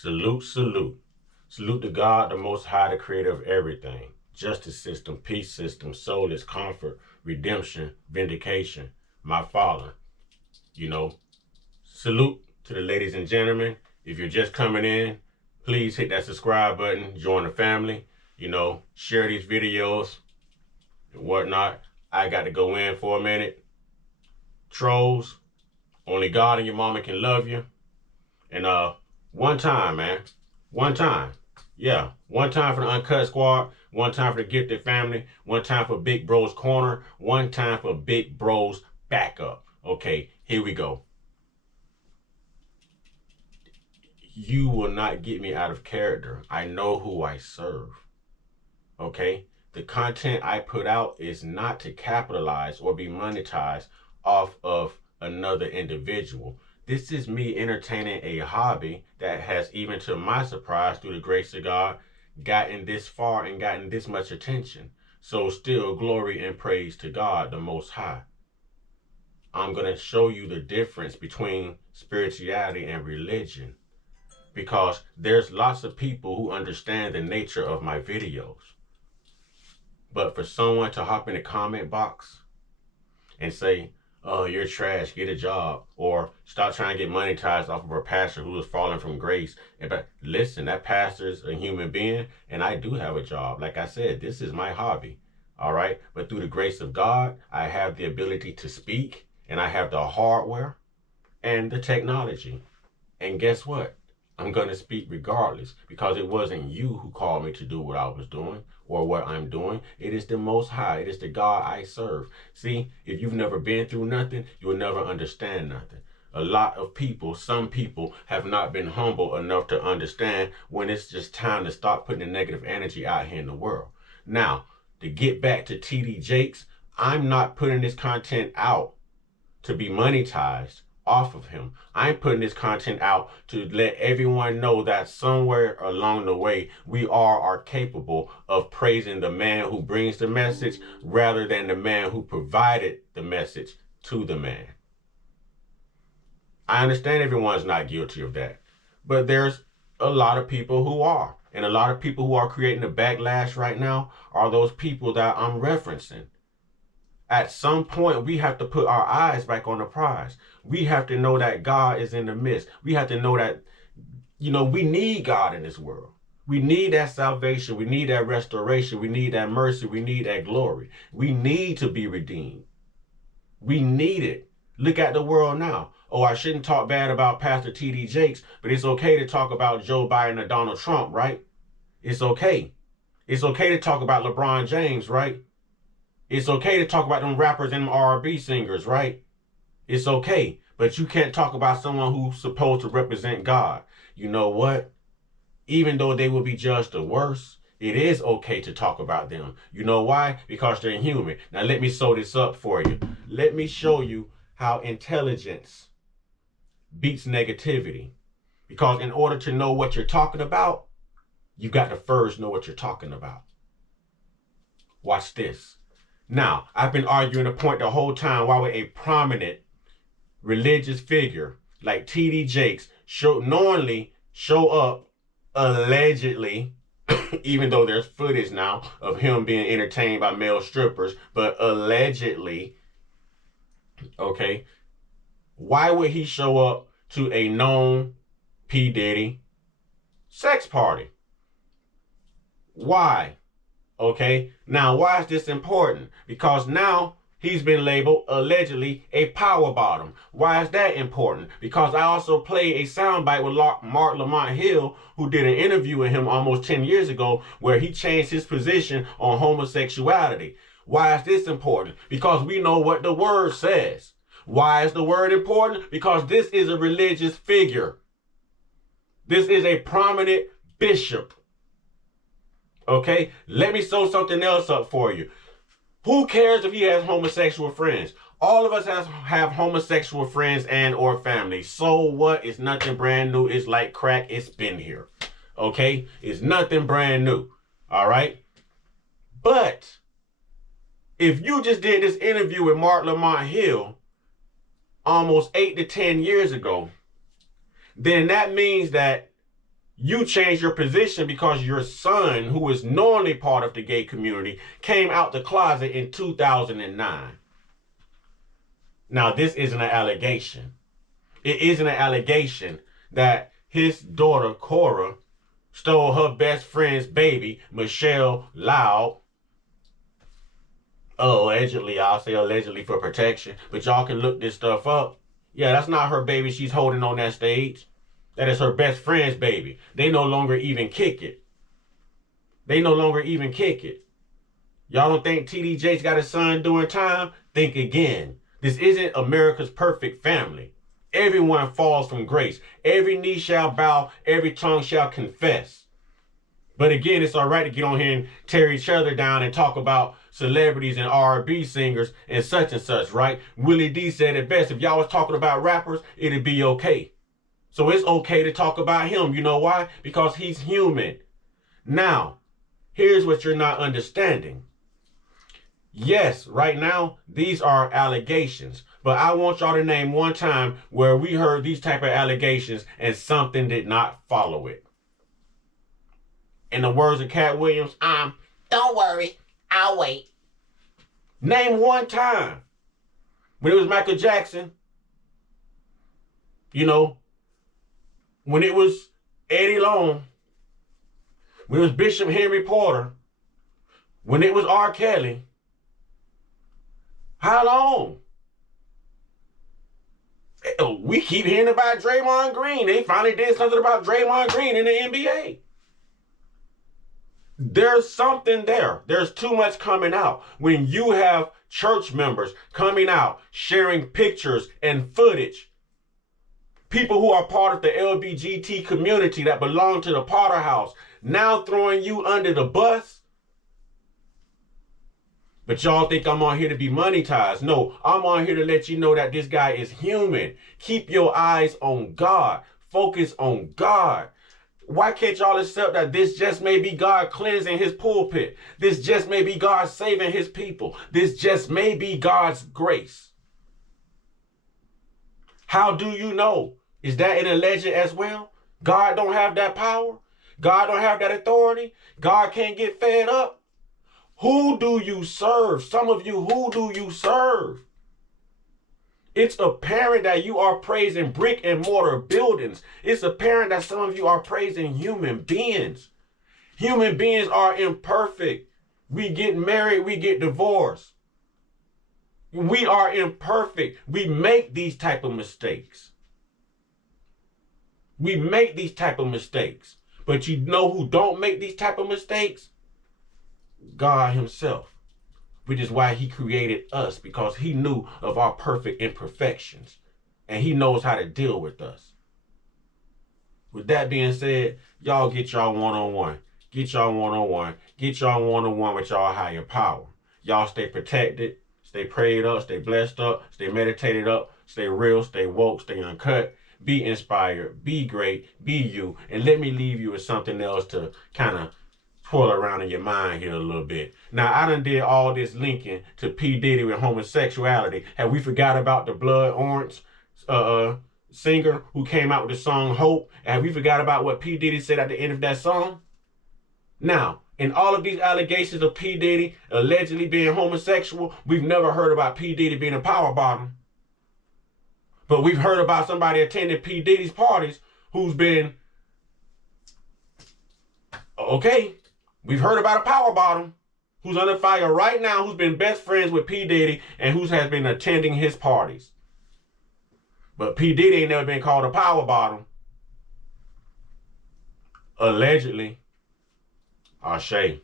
Salute, salute. Salute to God, the Most High, the creator of everything. Justice system, peace system, soulless comfort, redemption, vindication. My Father. You know, salute to the ladies and gentlemen. If you're just coming in, please hit that subscribe button, join the family, share these videos and whatnot. I got to go in for a minute. Trolls, only God and your mama can love you. And one time, man. One time. Yeah. One time for the Uncut Squad. One time for the Gifted Family. One time for Big Bro's Corner. One time for Big Bro's Backup. Okay, here we go. You will not get me out of character. I know who I serve. Okay? The content I put out is not to capitalize or be monetized off of another individual. This is me entertaining a hobby that has, even to my surprise, through the grace of God, gotten this far and gotten this much attention. So still glory and praise to God, the Most High. I'm going to show you the difference between spirituality and religion, because there's lots of people who understand the nature of my videos. But for someone to hop in the comment box and say, oh, you're trash, get a job, or stop trying to get monetized off of a pastor who is falling from grace. But listen, that pastor is a human being, and I do have a job. Like I said, this is my hobby, all right? But through the grace of God, I have the ability to speak, and I have the hardware and the technology. And guess what? I'm going to speak regardless, because it wasn't you who called me to do what I was doing or what I'm doing. It is the Most High. It is the God I serve. See, if you've never been through nothing, you'll never understand nothing. A lot of people, some people have not been humble enough to understand when it's just time to stop putting the negative energy out here in the world. Now, to get back to TD Jakes, I'm not putting this content out to be monetized off of him. I'm putting this content out to let everyone know that somewhere along the way we are capable of praising the man who brings the message rather than the man who provided the message to the man. I understand everyone's not guilty of that, but there's a lot of people who are. And a lot of people who are creating a backlash right now are those people that I'm referencing. At some point, we have to put our eyes back on the prize. We have to know that God is in the midst. We have to know that, we need God in this world. We need that salvation. We need that restoration. We need that mercy. We need that glory. We need to be redeemed. We need it. Look at the world now. Oh, I shouldn't talk bad about Pastor T.D. Jakes, but it's okay to talk about Joe Biden and Donald Trump, right? It's okay. It's okay to talk about LeBron James, right? It's okay to talk about them rappers and them R&B singers, right? It's okay. But you can't talk about someone who's supposed to represent God. You know what? Even though they will be judged the worst, it is okay to talk about them. You know why? Because they're human. Now let me sew this up for you. Let me show you how intelligence beats negativity. Because in order to know what you're talking about, you got to first know what you're talking about. Watch this. Now, I've been arguing the point the whole time why would a prominent religious figure like T.D. Jakes knowingly show up allegedly, even though there's footage now of him being entertained by male strippers, but allegedly, okay, why would he show up to a known P. Diddy sex party? Why? Okay, now why is this important? Because now he's been labeled allegedly a power bottom. Why is that important? Because I also played a soundbite with Mark Lamont Hill, who did an interview with him almost 10 years ago, where he changed his position on homosexuality. Why is this important? Because we know what the word says. Why is the word important? Because this is a religious figure. This is a prominent bishop. Okay, let me sew something else up for you. Who cares if he has homosexual friends? All of us have homosexual friends and or family. So what? It's nothing brand new. It's like crack. It's been here. Okay, it's nothing brand new. All right. But if you just did this interview with Mark Lamont Hill almost 8 to 10 years ago, then that means that You changed your position because your son, who is normally part of the gay community, came out the closet in 2009. Now, this isn't an allegation. It isn't an allegation that his daughter, Cora, stole her best friend's baby, Michelle Loud. Allegedly, I'll say allegedly for protection, but y'all can look this stuff up. Yeah, that's not her baby she's holding on that stage. That is her best friend's baby. They no longer even kick it. They no longer even kick it. Y'all don't think TD Jakes got his son doing time? Think again. This isn't America's perfect family. Everyone falls from grace. Every knee shall bow, every tongue shall confess. But again, it's all right to get on here and tear each other down and talk about celebrities and R&B singers and such, right? Willie D said it best. If y'all was talking about rappers, it'd be okay. So it's okay to talk about him. You know why? Because he's human. Now, here's what you're not understanding. Yes, right now, these are allegations. But I want y'all to name one time where we heard these type of allegations and something did not follow it. In the words of Cat Williams, don't worry, I'll wait. Name one time. When it was Michael Jackson, you know, when it was Eddie Long, when it was Bishop Henry Porter, when it was R. Kelly. How long? We keep hearing about Draymond Green. They finally did something about Draymond Green in the NBA. There's something there. There's too much coming out. When you have church members coming out, sharing pictures and footage, people who are part of the LGBT community that belong to the Potter House, now throwing you under the bus. But y'all think I'm on here to be monetized. No, I'm on here to let you know that this guy is human. Keep your eyes on God. Focus on God. Why can't y'all accept that this just may be God cleansing his pulpit? This just may be God saving his people. This just may be God's grace. How do you know? Is that an alleged as well? God don't have that power? God don't have that authority? God can't get fed up? Who do you serve? Some of you, who do you serve? It's apparent that you are praising brick and mortar buildings. It's apparent that some of you are praising human beings. Human beings are imperfect. We get married, we get divorced. We are imperfect. We make these type of mistakes. We make these type of mistakes. But you know who don't make these type of mistakes? God himself. Which is why he created us, because he knew of our perfect imperfections. And he knows how to deal with us. With that being said, y'all get y'all one-on-one. Get y'all one-on-one. Get y'all one-on-one with y'all higher power. Y'all stay protected, stay prayed up, stay blessed up, stay meditated up, stay real, stay woke, stay uncut. Be inspired, be great, be you. And let me leave you with something else to kind of twirl around in your mind here a little bit. Now, I done did all this linking to P. Diddy with homosexuality. Have we forgot about the Blood Orange singer who came out with the song Hope? Have we forgot about what P. Diddy said at the end of that song? Now, in all of these allegations of P. Diddy allegedly being homosexual, we've never heard about P. Diddy being a power bottom. But we've heard about somebody attending P. Diddy's parties who's been, okay, we've heard about a power bottom who's under fire right now, who's been best friends with P. Diddy and who has been attending his parties. But P. Diddy ain't never been called a power bottom. Allegedly. Ashe.